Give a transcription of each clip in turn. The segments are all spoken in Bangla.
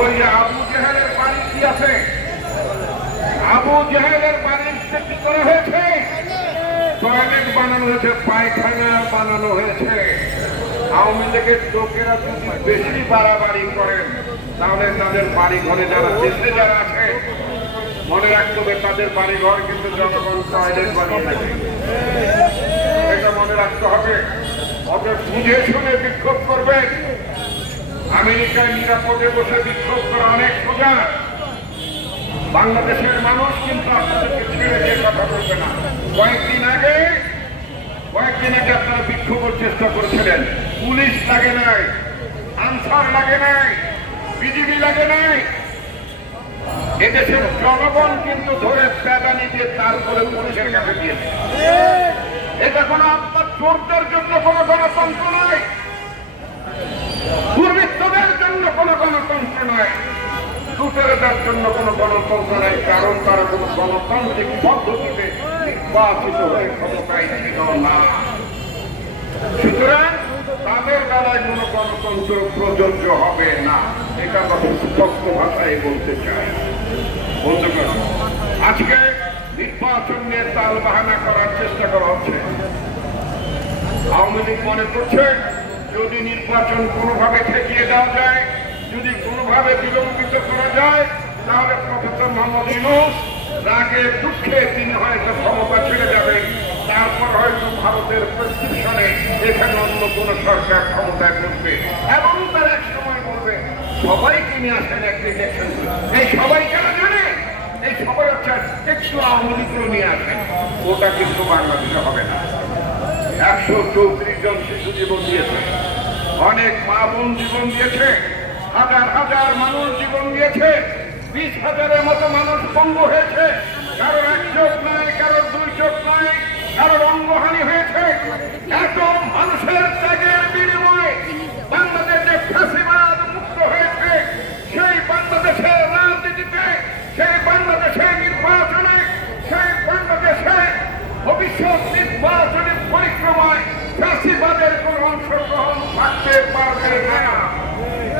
ওই আবু জেহেলের বাড়ি কি আছে? আবু জেহেলের বাড়ির কি করা হয়েছে? টয়লেট বানানো হয়েছে, পায়খানা বানানো হয়েছে। আওয়ামী লীগের লোকেরা যদি বেশি বাড়াবাড়ি করেন তাহলে তাদের বাড়ি ঘরে যারা দেশে যারা আছে মনে রাখতে হবে তাদের বাড়ি ঘর কিন্তু জনগণ টয়লেট বানিয়ে দেবে। এটা মনে রাখতে হবে। ওদের বুঝে শুনে বিক্ষোভ করবেন। আমেরিকায় নিরাপদে বসে বিক্ষোভ করা অনেক সোজা। বাংলাদেশের মানুষ কিন্তু আপনাদেরকে ছেড়ে দিয়ে কথা বলবে না। কয়েকদিন আগে আপনারা বিক্ষোভের চেষ্টা করেছিলেন, পুলিশ লাগে নাই, আনসার লাগে নাই, বিজিবি লাগে নাই। এদেশের জনগণ কিন্তু ধরে প্যাদানি দিয়ে তারপরে পুলিশের কাছে দিয়েছে। এটা কোনো আপনার চোরদের জন্য কোনো গণতন্ত্র নয়, দুর্বৃত্তদের জন্য কোনো গণতন্ত্র নয়, লুটেরাদের জন্য কোনো গণতন্ত্র নয়। কারণ তারা কোনো গণতান্ত্রিক পদ্ধতিতে নির্বাচিত হয়ে ক্ষমতায় ছিল না। সুতরাং তাদের বেলায় কোনো গণতন্ত্র প্রযোজ্য হবে না। এটা কথা স্পষ্ট ভাষায় বলতে চাই। বন্ধুগণ, আজকে নির্বাচন নিয়ে তাল বাহানা করার চেষ্টা করা হচ্ছে। আওয়ামী লীগ মনে করছে যদি নির্বাচন কোনোভাবে ঠেকিয়ে দেওয়া যায়, যদি কোনোভাবে বিলম্বিত করা যায়, তাহলে প্রফেসর মোহাম্মদ ইউনূস রাগে দুঃখে তিনি হয়তো ক্ষমতা ছেড়ে যাবেন। তারপর হয়তো ভারতের প্রেসক্রিপশনে এখানে অন্য কোন সরকার ক্ষমতায় বসবে এবং তার এক সময় বলবে সবাইকে নিয়ে আসেন একটা ইলেকশন। এই সবাই কেন জানে? এই সবাই হচ্ছে একটু আওয়ামী লীগও নিয়ে আসেন। ওটা কিন্তু বাংলাদেশে হবে না। 134 জন শিশু জীবন দিয়েছে, অনেক মা বোন জীবন দিয়েছে, হাজার হাজার মানুষ জীবন দিয়েছে, 20,000-এর মতো মানুষ পঙ্গু হয়েছে। কারোর এক চোখ নাই, কারোর দুই চোখ নাই, কারোর অঙ্গহানি হয়েছে। এত মানুষের ত্যাগের বিনিময়ে বাংলাদেশে ফ্যাসিবাদ মুক্ত হয়েছে। সেই বাংলাদেশের রাজনীতিতে, সেই বাংলাদেশের নির্বাচনে, সেই বাংলাদেশে ভবিষ্যৎ নির্বাচনের পরিক্রমায় ফ্যাসিবাদের কোন অংশগ্রহণ থাকতে পারবে না।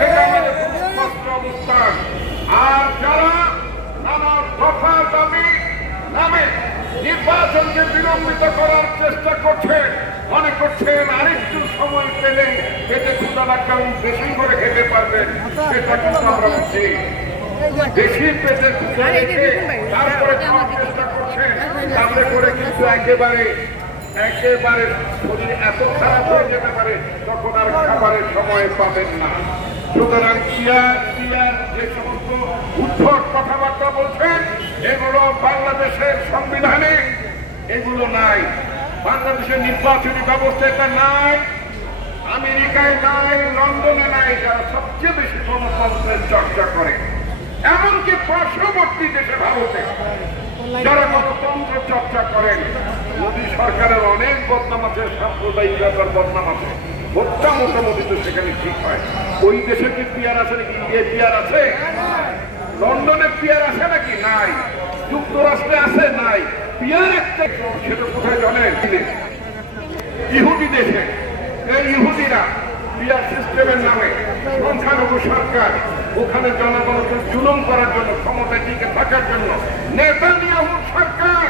এটা আমাদের স্পষ্ট অবস্থান। আর যারা নানা দফা দাবি নামে নির্বাচনকে বিলম্বিত করার চেষ্টা করছে, মনে করছেন আরেকটু সময় পেলে পেটে ক্ষুধা লাগলে বেশি করে খেতে পারবেন। সেটা কিন্তু আমরা বুঝি। বেশি পেটে ক্ষুধা রেখে তারপরে খাওয়ার চেষ্টা করছেন, তাতে করে কিন্তু একেবারে শরীর এত খারাপ হয়ে যেতে পারে তখন আর খাবারের সময় পাবেন না। সুতরাং যে সমস্ত উদ্ধট কথাবার্তা বলছেন এগুলো বাংলাদেশের সংবিধানে এগুলো নাই, বাংলাদেশের নির্বাচনী ব্যবস্থা এটা নাই, আমেরিকায় নাই, লন্ডনে নাই। যারা সবচেয়ে বেশি গণতন্ত্রের চর্চা করে, এমনকি পার্শ্ববর্তী দেশে ভারতে যারা গণতন্ত্র চর্চা করেন, মোদী সরকারের অনেক বদনাম আছে, সাম্প্রদায়িকতার বদনাম আছে, ভোটটা মোটামুটি তো সেখানে ঠিক হয়। ওই দেশে কি পিয়ার আছে নাকি? ইন্ডিয়া পিয়ার আছে? লন্ডনে পিয়ার আছে নাকি? নাই। যুক্তরাষ্ট্রে আছে? নাই। পিয়ার একটা, সেটা কোথায় জানেন? ইহুদি দেশে এই ইহুদিরা পিয়ার সিস্টেমের নামে সংখ্যালঘু সরকার ওখানে জনগণকে জুলুম করার জন্য, ক্ষমতায় টিকে থাকার জন্য নেতানিয়াহু সরকার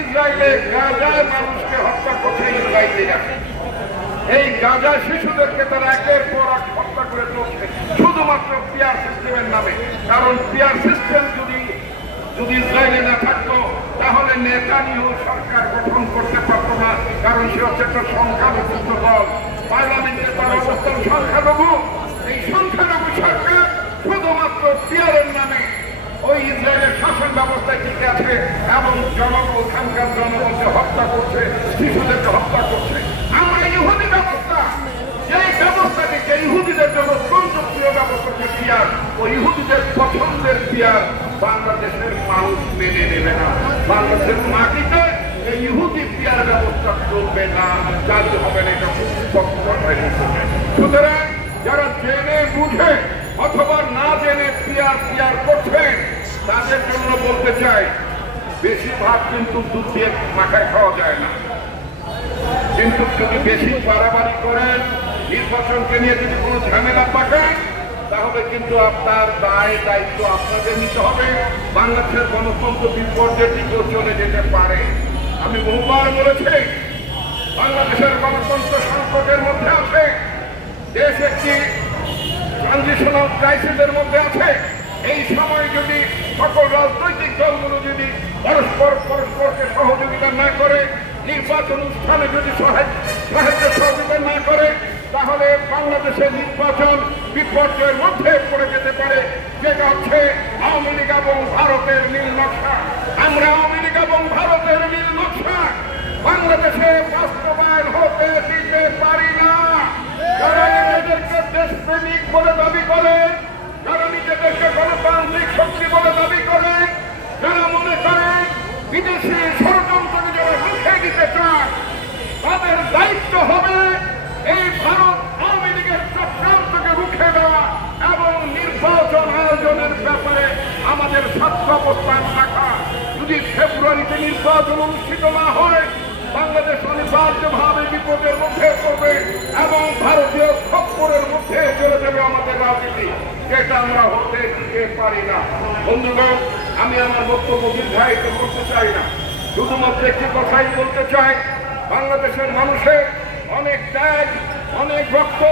ইসরায়েলে গাজায় মানুষকে হত্যা করছে। ইসরায়েলিরা এই গাজা শিশুদেরকে তারা একের পর এক হত্যা করে চলছে শুধুমাত্র পিয়ার সিস্টেমের নামে। কারণ পিয়ার সিস্টেম যদি ইসরায়েলে না থাকতো তাহলে নেতানিয়াহু সরকার গঠন করতে পারত না। কারণ সে হচ্ছে একটা সংখ্যালঘু দল, পার্লামেন্টে তার অবস্থান সংখ্যালঘু। এই সংখ্যালঘু সরকার শুধুমাত্র পিয়ারের নামে ওই ইসরায়েলের শাসন ব্যবস্থায় ঠিক আছে এবং ওখানকার জনগণকে হত্যা করছে, শিশুদেরকে হত্যা করছে। আমরা ইহুদি ব্যবস্থা, এই ব্যবস্থাকে যে ইহুদিদের জন্য জনপ্রিয় ব্যবস্থা পিয়ার, ওই ইহুদিদের পছন্দের পিয়ার বাংলাদেশের মানুষ মেনে নেবে না। বাংলাদেশের মাটিতে এই ইহুদি পিয়ার ব্যবস্থা চলবে না, চালু হবে না। এটা সুতরাং যারা জেনে বুঝে অথবা না জেনে পিয়ার করছেন তাদের জন্য বলতে চাই, বেশি ভাত কিন্তু দুধ দিয়ে মাখায় খাওয়া যায় না। কিন্তু যদি বেশি বাড়াবাড়ি করেন নির্বাচনকে নিয়ে যদি কোনো ঝামেলা পাঠান তাহলে কিন্তু আপনার দায় দায়িত্ব আপনাদের নিতে হবে। বাংলাদেশের গণতন্ত্র বিপর্যয়ের দিকেও চলে যেতে পারে। আমি বহুবার বলেছি, বাংলাদেশের গণতন্ত্র সংকটের মধ্যে আছে, দেশ একটি ট্রানজিশনাল ক্রাইসিসের মধ্যে আছে। এই সময় যদি সকল রাজনৈতিক দলগুলো যদি পরস্পরকে সহযোগিতা না করে, নির্বাচন অনুষ্ঠানে যদি সাহায্য সহযোগিতা না করে, তাহলে বাংলাদেশের নির্বাচন বিপর্যয়ের মধ্যে পড়ে যেতে পারে, যেটা হচ্ছে আওয়ামী লীগ এবং ভারতের নীল নকশা। আমরা আওয়ামী লীগ এবং ভারতের নীল নকশা বাংলাদেশে বাস্তবায়ন হতে দিতে পারি না। যারা নিজেদেরকে দেশপ্রেমিক বলে দাবি করে, যারা নিজেদেরকে গণতান্ত্রিক শক্তি বলে দাবি করে, যারা মনে করে বিদেশি ষড়যন্ত্রকে যারা রুখে দিতে চায়, তাদের দায়িত্ব হবে এই ভারত আওয়ামী লীগের চক্রান্তকে রুখে দেওয়া এবং নির্বাচন আয়োজনের ব্যাপারে আমাদের স্বার্থ অবস্থান রাখা। যদি ফেব্রুয়ারিতে নির্বাচন অনুষ্ঠিত না হয়, বাংলাদেশ অনিবার্যভাবে বিপদের মধ্যে পড়বে এবং ভারতীয় খপ্পরের মধ্যে চলে যাবে আমাদের রাজনীতি, যেটা আমরা হতে দিতে পারি না। বন্ধুগণ, আমি আমার বক্তব্য দীর্ঘায়িত করতে চাই না, শুধুমাত্র একটি কথাই বলতে চাই। বাংলাদেশের মানুষের অনেক ত্যাগ, অনেক রক্ত,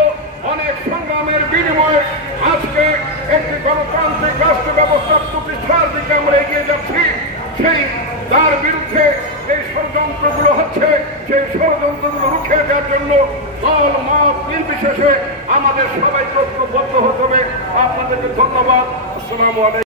অনেক সংগ্রামের বিনিময়ে আজকে একটি গণতান্ত্রিক রাষ্ট্র ব্যবস্থা প্রতিষ্ঠার দিকে আমরা এগিয়ে যাচ্ছি। সেই তার বিরুদ্ধে যে ষড়যন্ত্রগুলো হচ্ছে, সেই ষড়যন্ত্রগুলো রুখে দেওয়ার জন্য দল মত নির্বিশেষে আমাদের সবাই ঐক্যবদ্ধ হতে হবে। আপনাদেরকে ধন্যবাদ। আসসালামু আলাইকুম।